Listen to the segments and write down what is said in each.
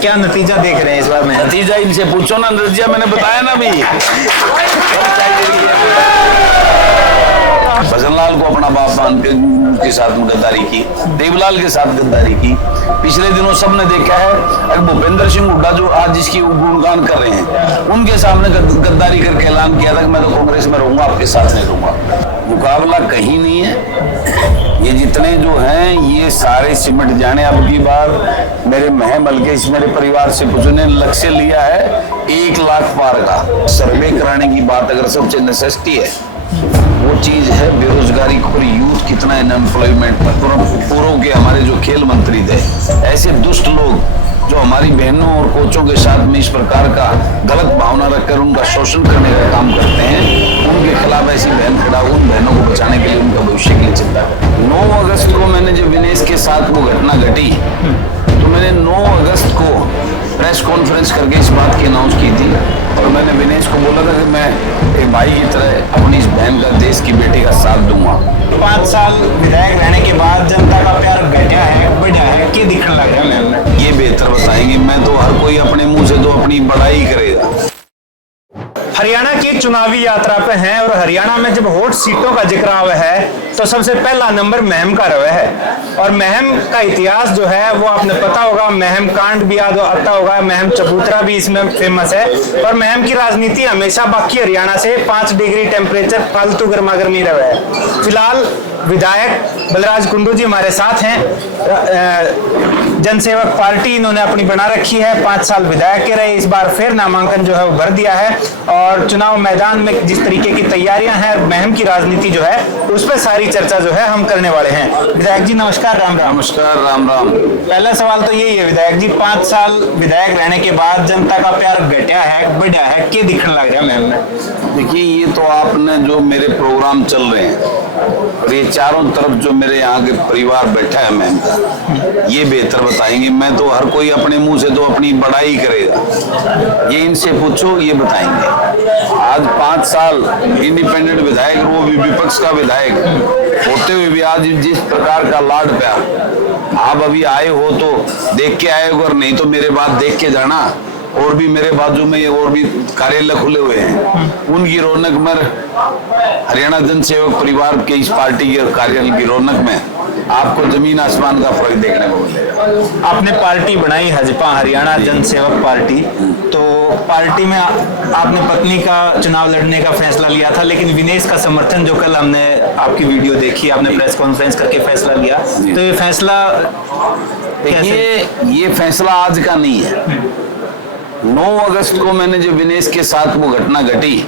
क्या नतीजा देख रहे हैं इस बार में? नतीजा इनसे पूछो ना, नतीजा मैंने बताया ना अभी। भजनलाल को अपना बाप मान के साथ गद्दारी की, देवलाल के साथ गद्दारी की। पिछले दिनों सबने देखा है भूपेंद्र सिंह हुड्डा जो आज जिसकी गुणगान कर रहे हैं, उनके सामने गद्दारी करके ऐलान किया था कि मैं तो कांग्रेस में रहूंगा, आपके साथ नहीं रहूंगा। मुकाबला कहीं नहीं है। ये जितने जो हैं ये सारे सिमट जाने। अब की बार मेरे महमल के इस मेरे परिवार से कुछ ने लक्ष्य लिया है 1 लाख पार का। सर्वे कराने की बात अगर सबसे नेसेसिटी है, वो चीज है बेरोजगारी और यूथ कितना अनएम्प्लॉयमेंट। पूर्व के हमारे जो खेल मंत्री थे, ऐसे दुष्ट लोग जो हमारी बहनों और कोचों के साथ में इस प्रकार का गलत भावना रखकर उनका शोषण करने का काम करते हैं, उनके खिलाफ ऐसी बहन खड़ा उन बहनों को बचाने के लिए, उनका भविष्य के लिए चिंता करें। 9 अगस्त को मैंने जब विनेश के साथ वो घटना घटी तो मैंने 9 अगस्त को प्रेस कॉन्फ्रेंस करके इस बात की अनाउंस की थी और मैंने विनेश को बोला था कि मैं एक भाई की तरह अपनी इस बहन का, देश की बेटी का साथ दूंगा। 5 साल विधायक रहने के बाद जनता का प्यार घटा है बढ़ा है, क्या दिखने लग रहा है मैम? ये बेहतर बताएंगे। मैं तो हर कोई अपने मुंह से तो अपनी बड़ाई करेगा। हरियाणा की चुनावी यात्रा पे हैं और हरियाणा में जब हॉट सीटों का जिक्र आवा है तो सबसे पहला नंबर महम का रहा है। और महम का इतिहास जो है वो आपने पता होगा, महम कांड भी याद आता होगा, महम चबूतरा भी इसमें फेमस है। और महम की राजनीति हमेशा बाकी हरियाणा से 5 डिग्री टेम्परेचर फालतू गर्मा गर्मी रहा है। फिलहाल विधायक बलराज कुंडू जी हमारे साथ हैं। जनसेवक पार्टी इन्होंने अपनी बना रखी है, 5 साल विधायक के रहे, इस बार फिर नामांकन जो है वो भर दिया है। और चुनाव मैदान में जिस तरीके की तैयारियां हैं, महम की राजनीति जो है उस पर सारी चर्चा जो है हम करने वाले हैं। विधायक जी नमस्कार, राम राम। नमस्कार, राम राम। पहला सवाल तो यही है विधायक जी, 5 साल विधायक रहने के बाद जनता का प्यार घटा है बढ़ा है, क्या दिखने लग रहा है महम में? देखिए, ये तो आपने जो मेरे प्रोग्राम चल रहे हैं और ये चारों तरफ जो मेरे यहाँ के परिवार बैठा है महम का, ये बेहतर बताएंगे। मैं तो हर कोई अपने मुंह से तो अपनी बड़ाई करेगा। ये इनसे पूछो, ये बताएंगे। आज 5 साल इंडिपेंडेंट विधायक, वो भी विपक्ष का विधायक होते हुए भी आज जिस प्रकार का लाड प्यार, आप अभी आए हो तो देख के आए हो, और नहीं तो मेरे बाद देख के जाना। और भी मेरे बाजू में और भी कार्यालय खुले हुए हैं, उनकी रौनक में, हरियाणा जनसेवक परिवार के इस पार्टी के कार्यालय की रौनक में आपको जमीन आसमान का फर्क देखने को मिलेगा। आपने पार्टी बनाई हजपा हरियाणा जनसेवक पार्टी, तो पार्टी में आपने पत्नी का चुनाव लड़ने का फैसला लिया था, लेकिन विनेश का समर्थन जो कल हमने आपकी वीडियो देखी, आपने प्रेस कॉन्फ्रेंस करके फैसला लिया, तो ये फैसला देखिए, ये फैसला आज का नहीं है। 9 अगस्त को मैंने जब विनेश के साथ वो घटना घटी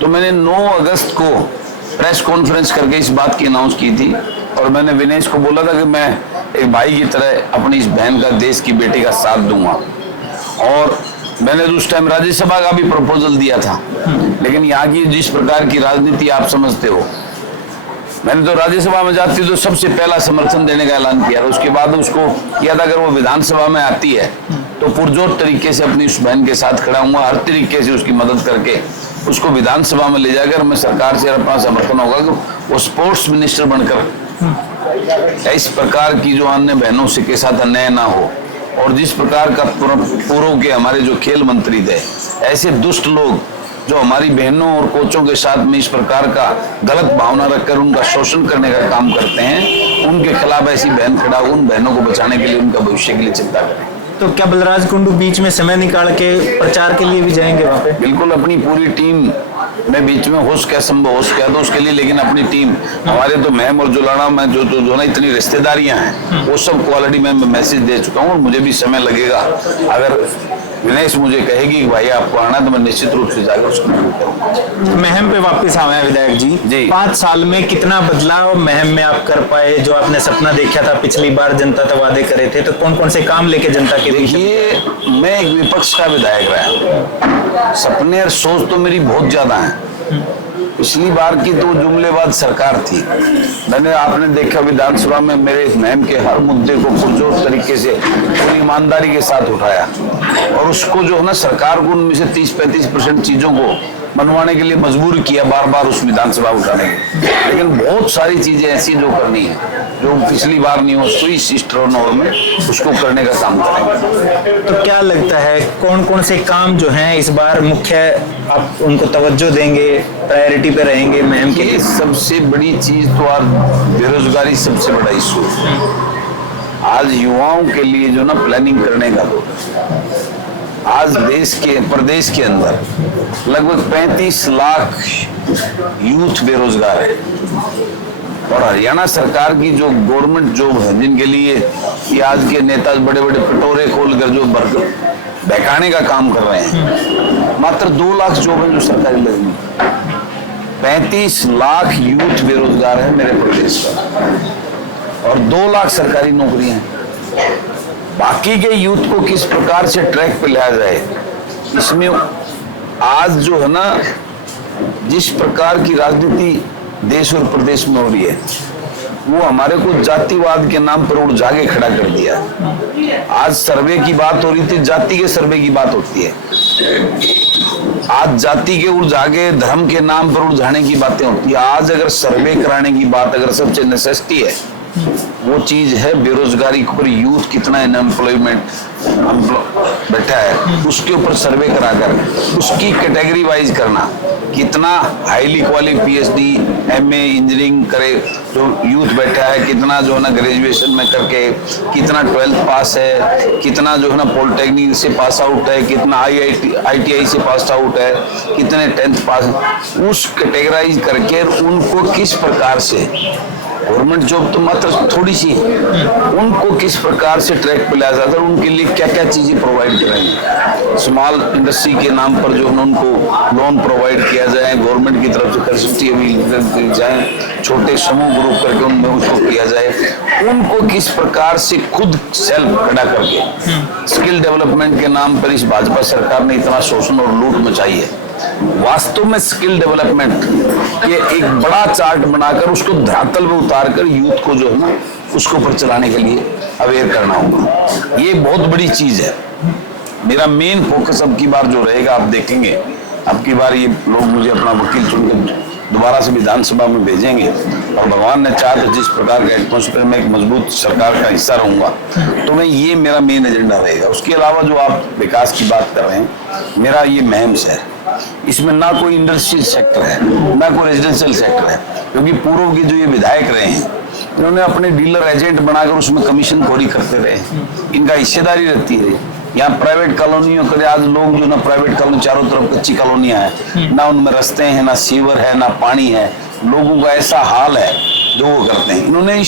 तो मैंने 9 अगस्त को प्रेस कॉन्फ्रेंस करके इस बात की अनाउंस की थी और मैंने विनेश को बोला था कि मैं एक भाई की तरह अपनी इस बहन का, देश की बेटी का साथ दूंगा। और मैंने उस टाइम राज्यसभा का भी प्रपोजल दिया था, लेकिन यहाँ की जिस प्रकार की राजनीति आप समझते हो, मैंने तो राज्यसभा में जाती तो सबसे पहला समर्थन देने का ऐलान किया, उसके बाद उसको किया था अगर वो विधानसभा में आती है तो पुरजोर तरीके से अपनी उस बहन के साथ खड़ा हूँ, हर तरीके से उसकी मदद करके उसको विधानसभा में ले जाकर मैं सरकार से अपना समर्थन होगा कि वो स्पोर्ट्स मिनिस्टर बनकर इस प्रकार की जो अन्य बहनों से के साथ अन्याय ना हो। और जिस प्रकार का पूर्व के हमारे जो खेल मंत्री थे, ऐसे दुष्ट लोग जो हमारी बहनों और कोचों के साथ में इस प्रकार का गलत भावना रखकर उनका शोषण करने का काम करते हैं, उनके खिलाफ ऐसी बहन खड़ा उन बहनों को बचाने के लिए, उनका भविष्य के लिए चिंता करें। तो क्या बलराज कुंडू बीच में समय निकाल के प्रचार के लिए भी जाएंगे वहाँ पे? बिल्कुल, अपनी पूरी टीम में बीच में हो सके, संभव हो सके तो उसके लिए, लेकिन अपनी टीम हमारे तो महम और जुलाना में जो ना इतनी रिश्तेदारियां हैं, वो सब को ऑलरेडी मैं मैसेज दे चुका हूँ और मुझे भी समय लगेगा। अगर विनेश मुझे कहेगी कि भाई आपको आना, तो मैं निश्चित रूप से जाकर उसको करूँगा। महम पे वापस आए हैं विधायक जी, 5 साल में कितना बदलाव महम में आप कर पाए? जो आपने सपना देखा था पिछली बार, जनता तो वादे करे थे, तो कौन कौन से काम लेके जनता के? देखिए, मैं एक विपक्ष का विधायक रहा, सपने और सोच तो मेरी बहुत ज्यादा है। पिछली बार की तो जुमलेबाज सरकार थी, मैंने आपने देखा विधानसभा में मेरे महम के हर मुद्दे को पुरजोर तरीके से पूरी ईमानदारी के साथ उठाया और उसको जो है ना, सरकार को उनमें से 30-35% चीजों को बनवाने के लिए मजबूर किया बार बार उस विधानसभा उठाने के, लेकिन बहुत सारी चीजें ऐसी जो करनी है, जो पिछली बार नहीं हो तो इस टर्नओवर में उसको करने का काम करेंगे। तो क्या लगता है कौन कौन से काम जो हैं इस बार मुख्य आप उनको तवज्जो देंगे, प्रायोरिटी पे रहेंगे मुहिम के लिए? सबसे बड़ी चीज तो आज बेरोजगारी सबसे बड़ा इशू है। आज युवाओं के लिए जो ना प्लानिंग करने का, आज प्रदेश के अंदर लगभग 35 लाख यूथ बेरोजगार है, और हरियाणा सरकार की जो गवर्नमेंट जॉब है, जिनके लिए ये आज के नेता बड़े बड़े कटोरे खोलकर जो बहकाने का काम कर रहे हैं, मात्र 2 लाख जॉब है जो सरकारी लगी। 35 लाख यूथ बेरोजगार है मेरे प्रदेश का, और 2 लाख सरकारी नौकरियां हैं। बाकी के यूथ को किस प्रकार से ट्रैक पे लाया जाए, इसमें आज जो है ना, जिस प्रकार की राजनीति देश और प्रदेश में हो रही है, वो हमारे को जातिवाद के नाम पर उड़ जाके खड़ा कर दिया। आज सर्वे की बात हो रही थी, जाति के सर्वे की बात होती है। आज जाति के उड़ जागे धर्म के नाम पर उड़ जाने की बातें होती है। आज अगर सर्वे कराने की बात अगर सबसे नेसेसिटी है, वो चीज है बेरोजगारी के ऊपर, यूथ कितना अनएम्प्लॉयमेंट बैठा है, उसके ऊपर सर्वे कराकर उसकी कैटेगरी वाइज करना, कितना highly qualified PhD MA engineering करे जो यूथ बैठा है, कितना जो है ना ग्रेजुएशन में करके, कितना 12th पास है, कितना जो है ना पॉलिटेक्निक से पास आउट है, कितना आईटीआई से पास आउट है, कितने 10th पास, उस कैटेगराइज करके उनको किस प्रकार से गवर्नमेंट जॉब तो मात्र थोड़ी सी है, उनको किस प्रकार से ट्रैक पे लाया जाता है, उनके लिए क्या क्या चीजें प्रोवाइड कराएंगे। स्मॉल इंडस्ट्री के नाम पर जो उनको लोन प्रोवाइड किया जाए, गवर्नमेंट की तरफ से फैसिलिटी अवेलेबल जाए, छोटे समूह ग्रुप करके उनमें उसको किया जाए, उनको किस प्रकार से खुद सेल्फ खड़ा करके स्किल डेवलपमेंट के नाम पर इस भाजपा सरकार ने इतना शोषण और लूट मचाई है। वास्तव में स्किल डेवलपमेंट ये एक बड़ा चार्ट बनाकर उसको धरातल में उतारकर यूथ को जो है ना उसको पर चलाने के लिए अवेयर करना होगा। ये बहुत बड़ी चीज है। मेरा मेन फोकस अब की बार जो रहेगा, आप देखेंगे अब की बार ये लोग मुझे अपना वकील चुनकर दोबारा से विधानसभा में भेजेंगे, और भगवान ने चाहा तो जिस प्रकार का एटमॉस्फेयर में एक मजबूत सरकार का हिस्सा रहूंगा, तो मैं ये मेरा मेन एजेंडा रहेगा। उसके अलावा जो आप विकास की बात कर रहे हैं, मेरा ये महम शहर, इसमें ना कोई इंडस्ट्रियल सेक्टर है, ना कोई रेजिडेंशियल सेक्टर है, क्योंकि पूर्व के जो ये विधायक रहे हैं, इन्होंने अपने डीलर एजेंट बनाकर उसमें कमीशन खोरी करते रहे, इनका हिस्सेदारी रहती है। यहाँ प्राइवेट कॉलोनियों के आज लोग जो ना प्राइवेट कॉलोनी, चारों तरफ कच्ची कॉलोनियां हैं, ना उनमें रास्ते हैं, ना सीवर है, ना पानी है, लोगों का ऐसा हाल है जो वो करते हैं। इन्होंने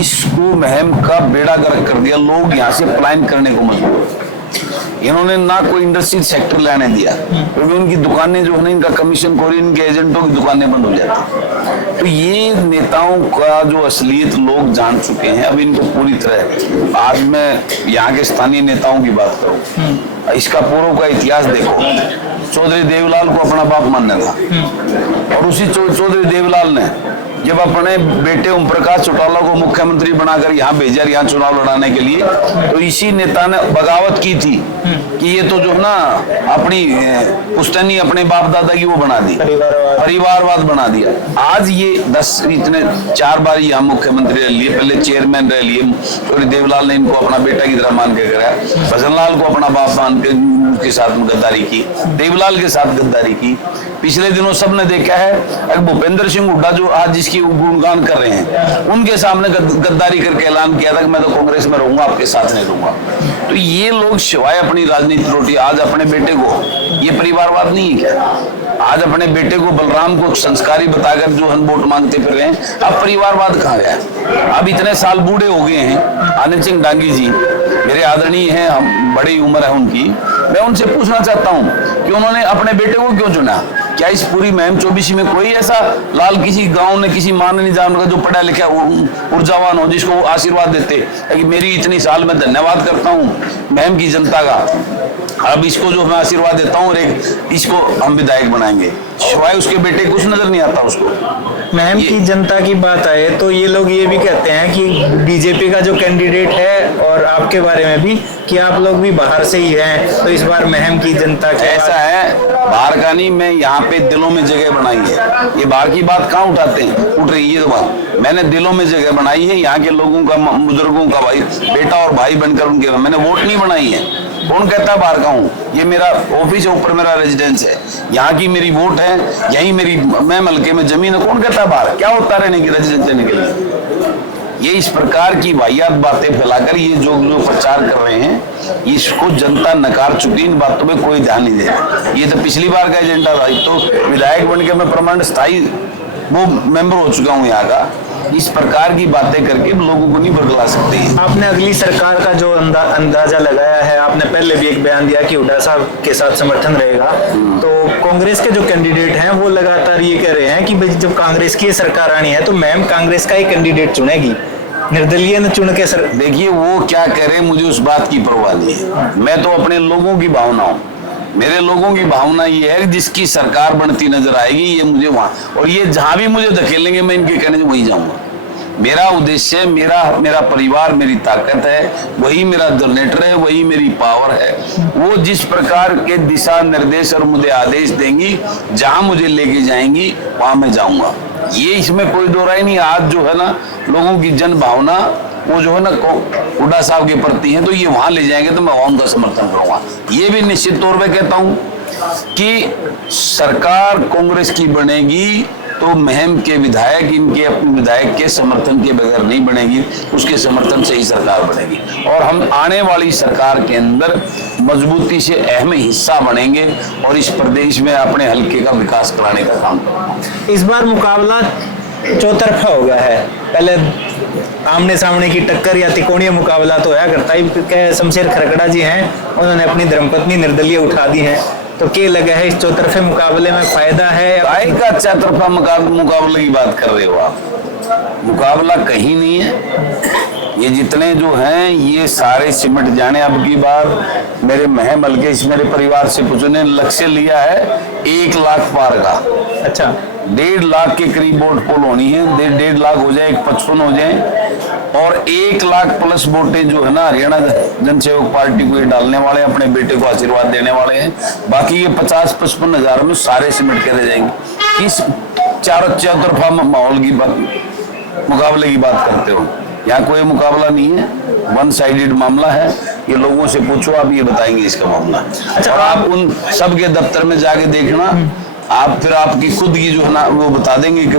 इसको महम का बेड़ा गर्क कर दिया, लोग यहाँ से पलायन करने को मजबूर। इन्होंने ना कोई इंडस्ट्रियल सेक्टर लाने दिया, क्योंकि उनकी दुकानें जो है ना, इनका कमीशन खोरी, इनके एजेंटों की दुकानें बंद हो जाती। तो ये नेताओं का जो असलियत लोग जान चुके हैं, अब इनको पूरी तरह, आज मैं यहाँ के स्थानीय नेताओं की बात करूँ, इसका पूर्व का इतिहास देखो। चौधरी देवलाल को अपना बाप मानना था, और उसी चौधरी देवलाल ने जब अपने बेटे ओम प्रकाश चौटाला को मुख्यमंत्री बनाकर यहाँ भेजा, यहाँ चुनाव लड़ाने के लिए, तो इसी नेता ने बगावत की थी कि ये तो जो ना अपनी पुश्तैनी अपने बाप दादा की वो बना दी, परिवारवाद बना दिया। आज ये 4 बार यहाँ मुख्यमंत्री रह लिए, पहले चेयरमैन रह लिए। चौधरी देवलाल ने इनको अपना बेटा की तरह मान के कराया, भजनलाल को अपना बाप मान के उनके साथ गद्दारी की, देवलाल के साथ गद्दारी की। पिछले दिनों सबने देखा है भूपेंद्र सिंह हुड्डा जो आज जिसकी गुणगान कर रहे हैं, उनके सामने गद्दारी करके ऐलान किया था कि मैं तो कांग्रेस में रहूंगा, आपके साथ नहीं रहूंगा। तो ये लोग सिवाय अपनी राजनीतिक रोटी, आज अपने बेटे को, ये परिवारवाद नहीं है क्या? आज अपने बेटे को, बलराम को संस्कारी बताकर जो हम वोट मांगते फिर रहे हैं, अब परिवारवाद कहाँ गया? अब इतने साल बूढ़े हो गए हैं। आनंद सिंह डांगी जी मेरे आदरणीय हैं, हम बड़ी उम्र है उनकी, मैं उनसे पूछना चाहता हूँ कि उन्होंने अपने बेटे को क्यों चुना? क्या इस पूरी मुहिम 24 में कोई ऐसा लाल किसी गांव ने, किसी मां ने नहीं जान जो पढ़ा लिखा ऊर्जावान हो, जिसको वो आशीर्वाद देते कि मेरी इतनी साल में धन्यवाद करता हूँ मुहिम की जनता का, अब इसको जो मैं आशीर्वाद देता हूँ और इसको हम विधायक बनाएंगे। सिवाय उसके बेटे कुछ नजर नहीं आता उसको। महम की जनता की बात आए तो ये लोग ये भी कहते हैं कि बीजेपी का जो कैंडिडेट है और आपके बारे में भी कि आप लोग भी बाहर से ही हैं, तो इस बार महम की जनता की ऐसा है, बाहर का नहीं, मैं यहाँ पे दिलों में जगह बनाई है। ये बाहर की बात कहाँ उठाते हैं, उठ रही है तो बात, मैंने दिलों में जगह बनाई है। यहाँ के लोगों का, बुजुर्गों का भाई बेटा और भाई बनकर उनके, मैंने वोट नहीं बनाई है। कौन कहता है बाहर का हूँ? ये मेरा ऑफिस है, ऊपर मेरा रेजिडेंस है, यहाँ की मेरी वोट है, यही मेरी, मैं मलके में जमीन है। कौन कहता है बाहर? क्या होता रहने की, रेजिडेंस देने के लिए? ये इस प्रकार की वाहियात बातें फैलाकर ये जो प्रचार कर रहे हैं, इसको जनता नकार चुकी। इन बातों में कोई ध्यान नहीं दे रहा। ये तो पिछली बार का एजेंडा था। तो विधायक बन के मैं परमानेंट स्थायी वो मेंबर हो चुका हूँ यहाँ का। इस प्रकार की बातें करके लोगों को नहीं बदला सकते। आपने अगली सरकार का जो अंदाजा लगाया है, आपने पहले भी एक बयान दिया कि हुड्डा साहब के साथ समर्थन रहेगा, तो कांग्रेस के जो कैंडिडेट हैं वो लगातार ये कह रहे हैं कि भाई जब कांग्रेस की सरकार आनी है तो मैम कांग्रेस का ही कैंडिडेट चुनेगी, निर्दलीय न चुन के। सर देखिए वो क्या कह रहे हैं, मुझे उस बात की परवाह नहीं है। मैं तो अपने लोगों की भावना हूँ। मेरे लोगों की भावना ये है कि जिसकी सरकार बनती नजर आएगी, ये मुझे वहां, और ये जहां भी मुझे धकेलेंगे मैं इनके कहने से वहीं जाऊंगा। मेरा उद्देश्य, मेरा परिवार मेरी ताकत है, वही मेरा जनरेटर है, वही मेरी पावर है। वो जिस प्रकार के दिशा निर्देश और मुझे आदेश देंगी, जहां मुझे लेके जाएंगी वहां मैं जाऊंगा। ये इसमें कोई दो राय नहीं। आज जो है ना लोगों की जन भावना वो जो है ना हुड्डा साहब के प्रति है, तो ये वहां ले जाएंगे तो मैं वहां उनका समर्थन करूंगा। ये भी निश्चित तौर पे कहता हूं कि सरकार कांग्रेस की बनेगी तो महम के विधायक इनके अपने विधायक के समर्थन के बगैर नहीं बनेगी, उसके समर्थन से ही सरकार बनेगी। और हम आने वाली सरकार के अंदर मजबूती से अहम हिस्सा बनेंगे और इस प्रदेश में अपने हल्के का विकास कराने का काम करेंगे। इस बार मुकाबला चौतरफा हो गया है। पहले आमने सामने की टक्कर या तिकोणीय मुकाबला तो होया करता है। शमशेर खरकड़ा जी हैं, उन्होंने अपनी धर्मपत्नी निर्दलीय उठा दी है, तो क्या लगा है इस चौतरफे मुकाबले में फायदा है या का चौतरफा मुकाबले की बात कर रहे हो आप? मुकाबला कहीं नहीं है। ये जितने जो हैं ये सारे सिमट जाने। अब की बार मेरे महम हल्के इस मेरे परिवार से पूछने लक्ष्य लिया है 1 लाख पार का। अच्छा, 1.5 लाख के करीब वोट पोल होनी है। 1.5 लाख हो जाए, 55 हो जाए, और 1 लाख प्लस वोटें जो है ना हरियाणा जनसेवक पार्टी को ये डालने वाले हैं, अपने बेटे को आशीर्वाद देने वाले हैं। बाकी ये 50-55 हजार में सारे सिमट के रह जाएंगे। इस चौतरफा माहौल की बात, मुकाबले की बात करते हो, यहाँ कोई मुकाबला नहीं है। 1 साइडेड मामला है। ये लोगों से पूछो, आप ये बताएंगे इसका मामला। अच्छा, और आप उन सबके दफ्तर में जाके देखना, आप फिर आपकी खुद की जो है ना वो बता देंगे कि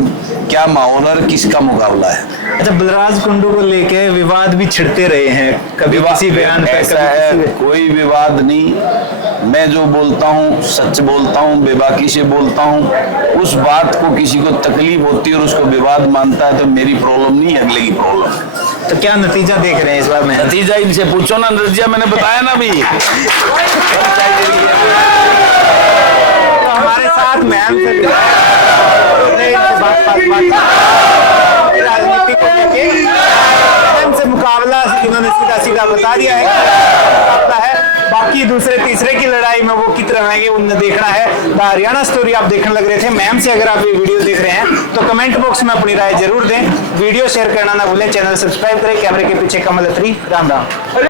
क्या माहौल है, किसका मुकाबला है। अच्छा, बलराज कुंडू को लेके विवाद भी छिड़ते रहे हैं, कभी किसी बयान पे, ऐसा है, कोई विवाद नहीं। मैं जो बोलता हूँ सच बोलता हूँ, बेबाकी से बोलता हूँ। उस बात को किसी को तकलीफ होती है और उसको विवाद मानता है तो मेरी प्रॉब्लम नहीं, अगले की प्रॉब्लम है। तो क्या नतीजा देख रहे हैं इस बार में? नतीजा इनसे पूछो ना, नतीजा मैंने बताया ना अभी। तो हमारे साथ मैम से मुकाबला इन्होंने सीधा बता दिया है मुकाबला है। बाकी दूसरे तीसरे की लड़ाई में वो कितना रहेंगे उन्हें देखना है। द हरियाणा स्टोरी आप देखने लग रहे थे मैम से। अगर आप ये वीडियो देख रहे हैं तो कमेंट बॉक्स में अपनी राय जरूर दें, वीडियो शेयर करना ना भूलें, चैनल सब्सक्राइब करें। कैमरे के पीछे कमल अत्री, राम राम।